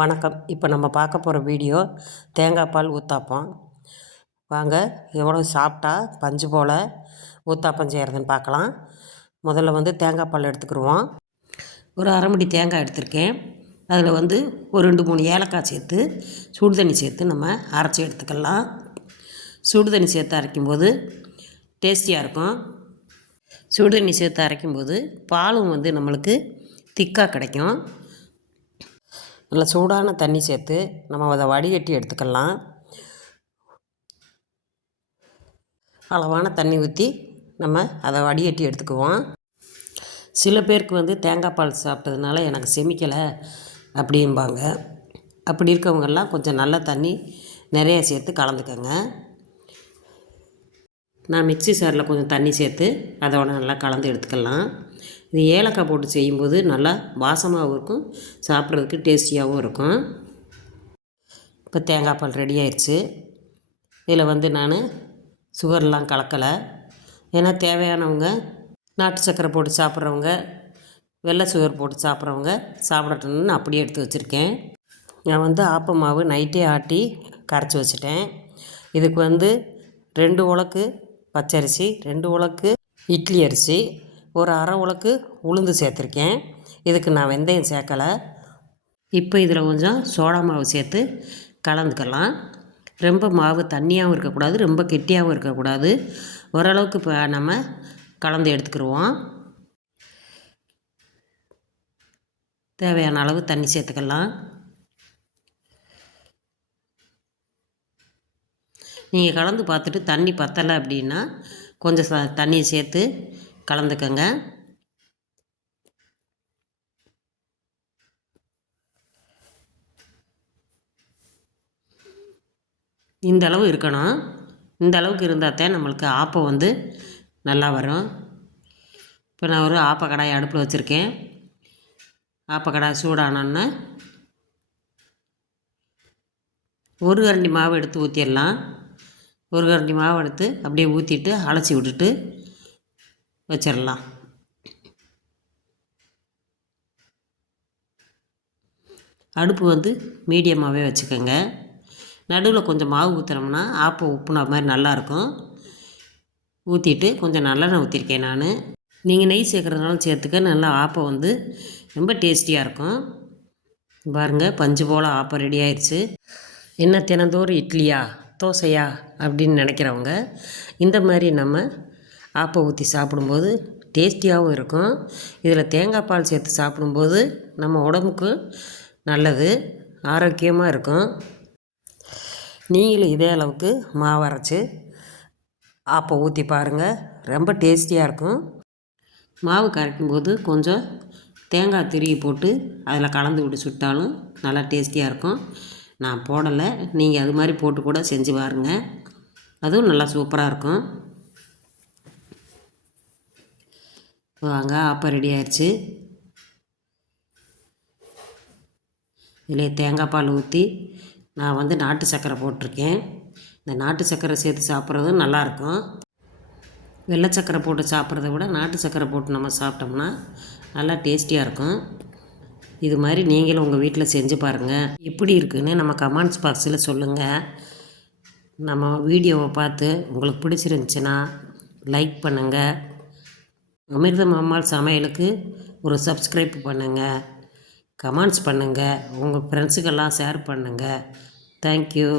வணக்கம். இப்போ நம்ம பார்க்க போகிற வீடியோ தேங்காய் பால் ஊத்தாப்பம். வாங்க எவ்வளோ சாப்பிட்டா பஞ்சு போல் ஊத்தாப்பம் செய்கிறதுன்னு பார்க்கலாம். முதல்ல தேங்காய் பால் எடுத்துக்கிடுவோம். ஒரு அரை முடி தேங்காய் எடுத்திருக்கேன். அதில் ஒரு 2-3 ஏலக்காய் சேர்த்து சுடு தண்ணி சேர்த்து நம்ம அரைச்சி எடுத்துக்கலாம். சுடு தண்ணி சேர்த்து அரைக்கும்போது டேஸ்டியாக இருக்கும். சுடு தண்ணி சேர்த்து அரைக்கும்போது பாலும் நம்மளுக்கு திக்காக கிடைக்கும். நல்லா சூடான தண்ணி சேர்த்து நம்ம அதை வடிகட்டி எடுத்துக்கலாம். அளவான தண்ணி ஊற்றி நம்ம அதை வடிகட்டி எடுத்துக்குவோம். சில பேருக்கு தேங்காய் பால் சாப்பிட்டதுனால எனக்கு செமிக்கலை அப்படிம்பாங்க. அப்படி இருக்கவங்கெல்லாம் கொஞ்சம் நல்ல தண்ணி நிறைய சேர்த்து கலந்துக்கங்க. நான் மிக்ஸி சாரில் கொஞ்சம் தண்ணி சேர்த்து அதோட நல்லா கலந்து எடுத்துக்கலாம். இது ஏலக்காய் போட்டு செய்யும்போது நல்லா வாசமாகவும் இருக்கும், சாப்பிட்றதுக்கு டேஸ்டியாகவும் இருக்கும். இப்போ தேங்காய் பால் ரெடி ஆயிடுச்சு. இதில் நான் சுகர்லாம் கலக்கலை. ஏன்னா தேவையானவங்க நாட்டு சர்க்கரை போட்டு சாப்பிட்றவங்க, வெள்ளை சுகர் போட்டு சாப்பிட்றவங்க சாப்பிடட்டும்னு அப்படியே எடுத்து வச்சுருக்கேன். நான் ஆப்ப மாவு நைட்டே ஆட்டி கரைச்சி வச்சுட்டேன். இதுக்கு 2 உலக்கு பச்சரிசி, 2 உலக்கு இட்லி அரிசி, ஒரு அரை உலக்கு உளுந்து சேர்த்துருக்கேன். இதுக்கு நான் வெந்தயம் சேர்க்கலை. இப்போ இதில் கொஞ்சம் சோடா மாவு சேர்த்து கலந்துக்கலாம். ரொம்ப மாவு தண்ணியாகவும் இருக்கக்கூடாது, ரொம்ப கெட்டியாகவும் இருக்கக்கூடாது. ஓரளவுக்கு இப்போ நம்ம கலந்து எடுத்துக்கிடுவோம். தேவையான அளவு தண்ணி சேர்த்துக்கலாம். நீங்கள் கலந்து பார்த்துட்டு தண்ணி பத்தலை அப்படின்னா கொஞ்சம் தண்ணியை சேர்த்து கலந்துக்கங்க. இந்த அளவு இருக்கணும். இந்த அளவுக்கு இருந்தால் தான் நம்மளுக்கு ஆப்பம் நல்லா வரும். இப்போ நான் ஒரு ஆப்ப கடாயை அடுப்பில் வச்சுருக்கேன். ஆப்ப கடாய் சூடானோன்னு ஒரு கரண்டி மாவு எடுத்து ஊற்றிடலாம். ஒரு கரண்டி மாவு எடுத்து அப்படியே ஊற்றிட்டு அலசி விட்டுட்டு வச்சிடலாம். அடுப்பு மீடியமாகவே வச்சுக்கோங்க. நடுவில் கொஞ்சம் மாவு ஊற்றுனோம்னா ஆப்பம் உப்புன மாதிரி நல்லாயிருக்கும். ஊற்றிட்டு கொஞ்சம் நல்லெண்ணெய் ஊற்றிருக்கேன் நான். நீங்கள் நெய் சேர்க்குறதுனாலும் சேர்த்துக்க. நல்லா ஆப்பம் ரொம்ப டேஸ்டியாக இருக்கும். பாருங்கள், பஞ்சு போல் ஆப்பம் ரெடி ஆயிடுச்சு. என்ன தினந்தோறும் இட்லியா தோசையா அப்படின்னு நினைக்கிறவங்க இந்த மாதிரி நம்ம ஆப்பம் ஊற்றி சாப்பிடும்போது டேஸ்டியாகவும் இருக்கும். இதில் தேங்காய் பால் சேர்த்து சாப்பிடும்போது நம்ம உடம்புக்கு நல்லது, ஆரோக்கியமாக இருக்கும். நீங்களும் இதே அளவுக்கு மாவு அரைச்சி ஆப்பம் ஊற்றி பாருங்கள், ரொம்ப டேஸ்டியாக இருக்கும். மாவு கரைக்கும்போது கொஞ்சம் தேங்காய் திருகி போட்டு அதில் கலந்து விட்டு சுட்டாலும் நல்லா டேஸ்டியாக இருக்கும். நான் போடலை, நீங்கள் அது மாதிரி போட்டு கூட செஞ்சு பாருங்கள், அதுவும் நல்லா சூப்பராக இருக்கும். வாங்க, ஆப்பம் ரெடி ஆயிடுச்சு. இதில் தேங்காய் பால் ஊற்றி நான் நாட்டு சர்க்கரை போட்டிருக்கேன். இந்த நாட்டு சர்க்கரை சேர்த்து சாப்பிட்றதும் நல்லாயிருக்கும். வெள்ளை சர்க்கரை போட்டு சாப்பிட்றத விட நாட்டு சர்க்கரை போட்டு நம்ம சாப்பிட்டோம்னா நல்லா டேஸ்டியாக இருக்கும். இது மாதிரி நீங்களும் உங்கள் வீட்டில் செஞ்சு பாருங்கள். எப்படி இருக்குதுன்னு நம்ம கமெண்ட்ஸ் பாக்ஸில் சொல்லுங்கள். நம்ம வீடியோவை பார்த்து உங்களுக்கு பிடிச்சிருந்துச்சின்னா லைக் பண்ணுங்கள். அமிர்தம் அம்மாள் சமையலுக்கு ஒரு சப்ஸ்கிரைப் பண்ணுங்கள், கமெண்ட்ஸ் பண்ணுங்கள், உங்கள் ஃப்ரெண்ட்ஸுக்கெல்லாம் ஷேர் பண்ணுங்கள். தேங்க்யூ.